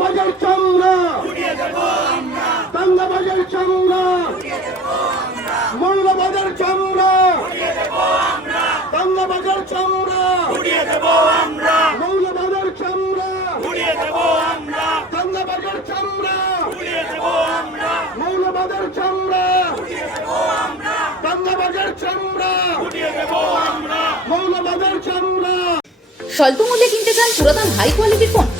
দাঙ্গাবাজের চামড়া। দাঙ্গাবাজের চামড়া। মৌলবাদের চামড়া। দাঙ্গাবাজের চামড়া। মৌলবাদের চামড়া। দাঙ্গাবাজের চামড়া। মৌলবাদের চামড়া। দাঙ্গাবাজের চামড়া। মৌলবাদের চামড়া। স্বল্প মূল্যে কিনতে চান পুরাতন হাই কোয়ালিটির ফোন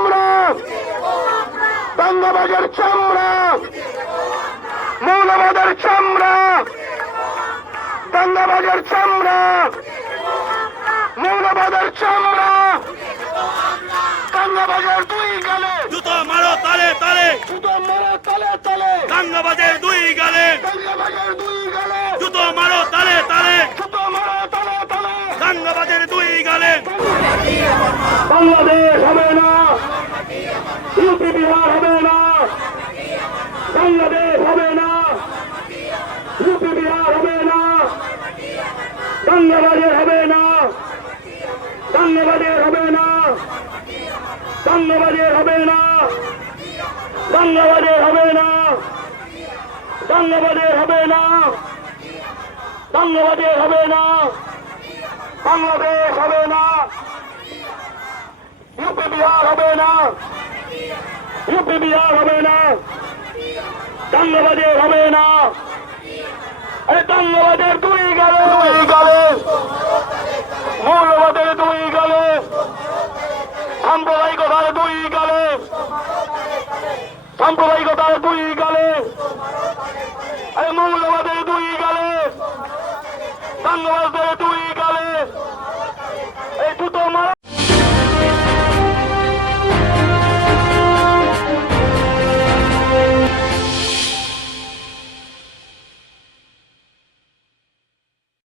মৌলবাদের চামড়া। দাঙ্গাবাজের চামড়া মৌলবাদের চামড়া। দাঙ্গাবাজের চামড়া। মৌলবাদের চামড়া। দাঙ্গাবাজের দুই গালে। জুতো মারো তালে তালে। জুতো মারা তালে তালে। দাঙ্গাবাজের দুই গালে। দাঙ্গাবাজের দুই গালে। জুতো মারো তালে তালে। জুতো মারো তালে তালে। দাঙ্গাবাজের দুই গালে। বাংলাদেশ হবে না ইউপি বিহার হবে না বাংলাদেশ হবে না ইউপি বিহার হবে না দাঙ্গাবাজের হবে না দাঙ্গাবাজের হবে না দাঙ্গাবাজের হবে না। দাঙ্গাবাজের হবে না। দাঙ্গাবাজের হবে না। দাঙ্গাবাজের হবে না। বাংলাদেশ হবে না। ইউপি বিহার হবে না। ইউপি বিহার হবে না। দাঙ্গাবাজের হবে না। আরে দাঙ্গাবাজের দুই গেলে মৌলবাদের দুই গেলে সাম্প্রদায়িকতার দুই গালে, সাম্প্রদায়িকতার দুই গালে মৌলবাদের দুই গালে বাংলাদেশের দুই গালে, এই দুটো মারা